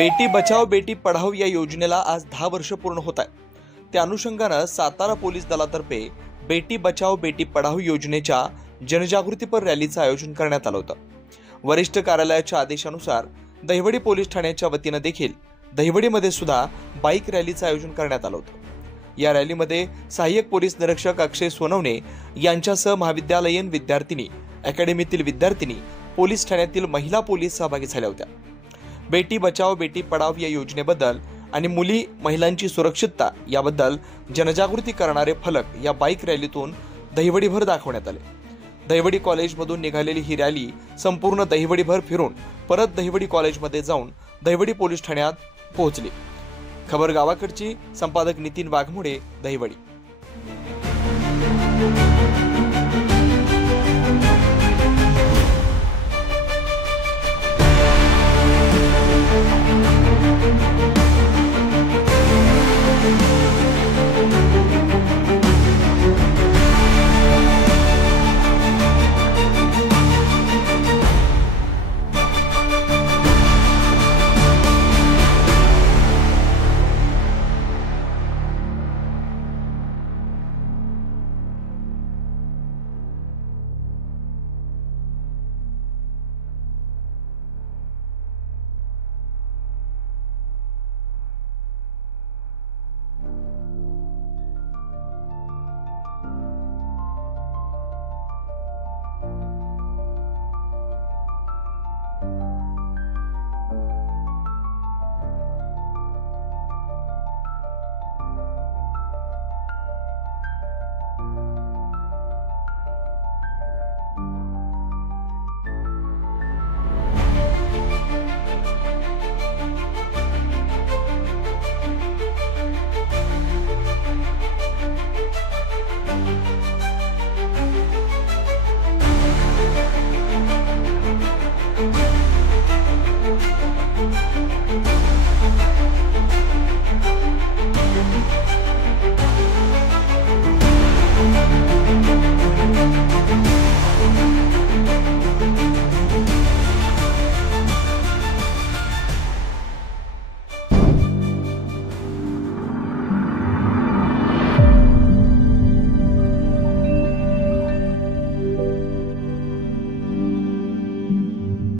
बेटी बचाओ बेटी पढाओ या योजनेला आज 10 वर्ष पूर्ण होत आहे। त्या अनुषंगाने सातारा पोलीस दलातर्फे बेटी बचाओ बेटी पढाओ योजनेच्या जनजागृतीपर रॅलीचं आयोजन करण्यात आलं होतं। वरिष्ठ कार्यालयाच्या आदेशानुसार दहिवडी पोलीस ठाण्याच्या वतीने देखील दहिवडीमध्ये सुद्धा बाईक रॅलीचं आयोजन करण्यात आलं होतं। या रॅलीमध्ये सहाय्यक पोलीस निरीक्षक अक्षय सोनवणे यांच्यासह महाविद्यालयीन विद्यार्थिनी, अकॅडमीतील विद्यार्थिनी, पोलीस ठाण्यातील महिला पोलीस सहभागी झाल्या होत्या। बेटी बचाओ बेटी पढाओ या योजनेबद्दल आणि महिलांची सुरक्षितता याबद्दल जनजागृती करणारे फलक या बाईक रॅलीतून दहिवडीभर दाखवण्यात आले। दहिवडी कॉलेजमधून निघालेली ही रॅली संपूर्ण दहिवडीभर फिरून परत दहिवडी कॉलेजमध्ये जाऊन दहिवडी पोलीस ठाण्यात पोहोचली। खबर गावाकडची, संपादक नितीन वाघमोडे, दहिवडी।